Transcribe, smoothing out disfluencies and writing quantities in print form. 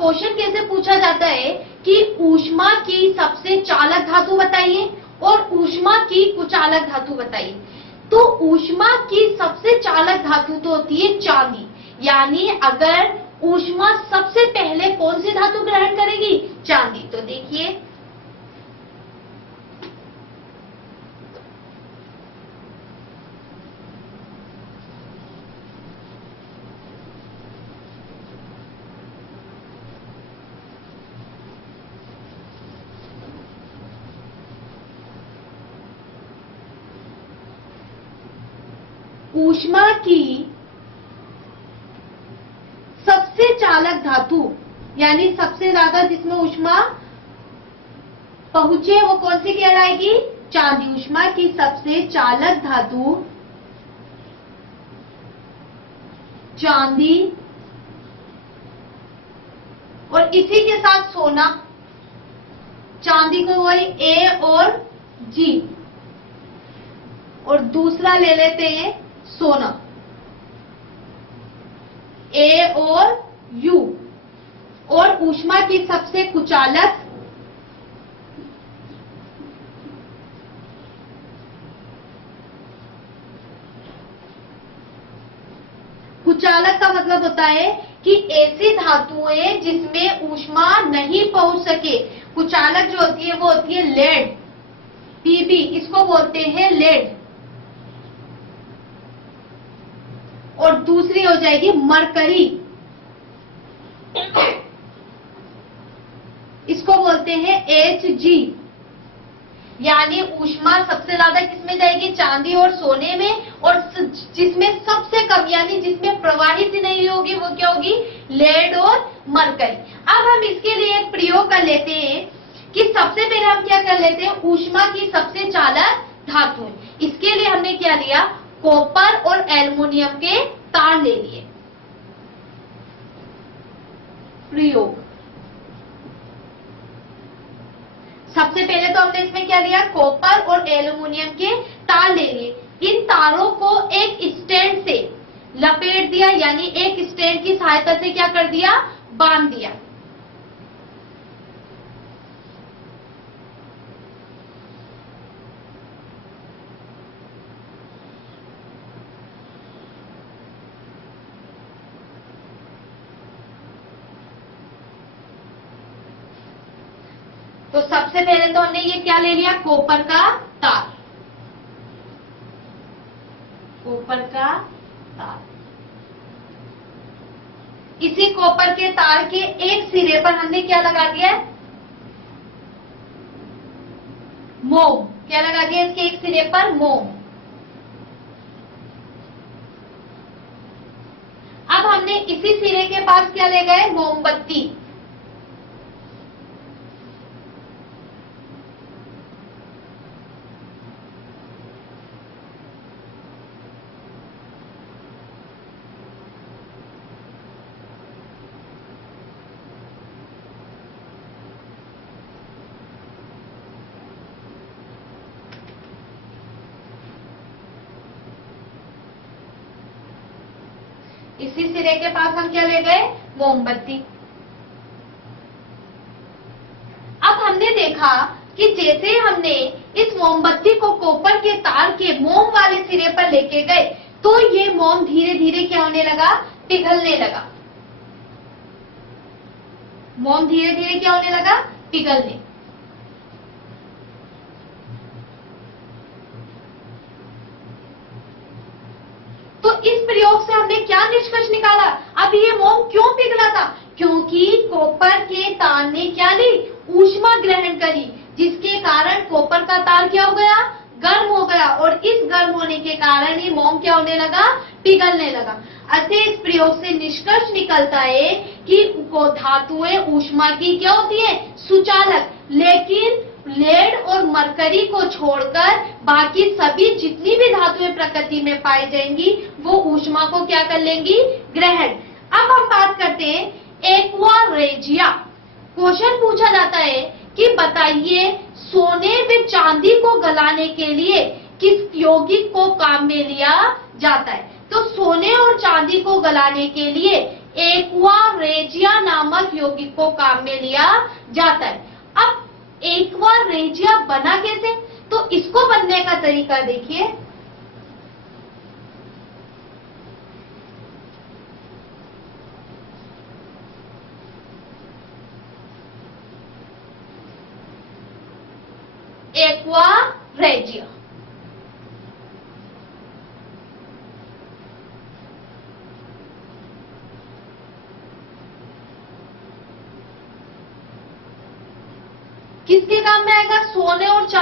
Question कैसे पूछा जाता है कि ऊष्मा की सबसे चालक धातु बताइए और ऊष्मा की कुचालक धातु बताइए। तो ऊष्मा की सबसे चालक धातु तो होती है चांदी, यानी अगर ऊष्मा सबसे पहले कौन सी धातु ग्रहण करेगी? चांदी। तो देखिए ऊष्मा की सबसे चालक धातु यानी सबसे ज्यादा जिसमें ऊष्मा पहुंचे वो कौन सी कहलाएगी? चांदी। ऊष्मा की सबसे चालक धातु चांदी, और इसी के साथ सोना। चांदी को वही ए और जी, और दूसरा ले लेते हैं सोना, ए और यू। और ऊष्मा की सबसे कुचालक का मतलब होता है कि ऐसी धातुएं जिसमें ऊष्मा नहीं पहुंच सके। कुचालक जो होती है वो होती है लेड, पीबी, इसको बोलते हैं लेड। और दूसरी हो जाएगी मरकरी, इसको बोलते हैं Hg। यानी ऊष्मा सबसे ज्यादा किसमें जाएगी? चांदी और सोने में, और जिसमें सबसे कम यानी जिसमें प्रवाहित ही नहीं होगी वो क्या होगी? लेड और मरकरी। अब हम इसके लिए एक प्रयोग कर लेते हैं कि सबसे पहले हम क्या कर लेते हैं? ऊष्मा की सबसे चालक धातुएं। इसके लिए हमने क्या लिया? कॉपर और एल्युमिनियम के तार ले लिए। प्रयोग, सबसे पहले तो हमने इसमें क्या लिया? कॉपर और एल्युमिनियम के तार ले लिए। इन तारों को एक स्टैंड से लपेट दिया, यानी एक स्टैंड की सहायता से क्या कर दिया? बांध दिया। तो सबसे पहले तो हमने ये क्या ले लिया? कॉपर का तार, कॉपर का तार। इसी कॉपर के तार के एक सिरे पर हमने क्या लगा दिया? मोम। क्या लगा दिया इसके एक सिरे पर? मोम। अब हमने इसी सिरे के पास क्या ले गए? मोमबत्ती। इसी सिरे के पास हम क्या ले गए? मोमबत्ती। अब हमने देखा कि जैसे हमने इस मोमबत्ती को कॉपर के तार के मोम वाले सिरे पर लेके गए तो ये मोम धीरे धीरे क्या होने लगा? पिघलने लगा। मोम धीरे धीरे क्या होने लगा? पिघलने। तो इस प्रयोग से हमने क्या निष्कर्ष निकाला? अब ये मोम क्यों पिघला था? क्योंकि कॉपर के तार ने क्या ली? ऊष्मा ग्रहण करी, जिसके कारण कॉपर का तार क्या हो गया? गर्म हो गया, और इस गर्म होने के कारण ही मोम क्या होने लगा? पिघलने लगा। अतः इस प्रयोग से निष्कर्ष निकलता है कि धातुएं ऊष्मा की क्या होती है? सुचालक। लेकिन लेड और मरकरी को छोड़कर बाकी सभी जितनी भी धातुएं प्रकृति में पाई जाएंगी वो ऊष्मा को क्या कर लेंगी? ग्रहण। अब हम बात करते हैं एक्वा रेजिया। क्वेश्चन पूछा जाता है कि बताइए सोने व चांदी को गलाने के लिए किस यौगिक को काम में लिया जाता है? तो सोने और चांदी को गलाने के लिए एक्वा रेजिया नामक यौगिक को काम में लिया जाता है। अब एक्वा रेजिया बना कैसे, तो इसको बनने का तरीका देखिए। एक्वा रेजिया किसके काम में आएगा, सोने और चांदी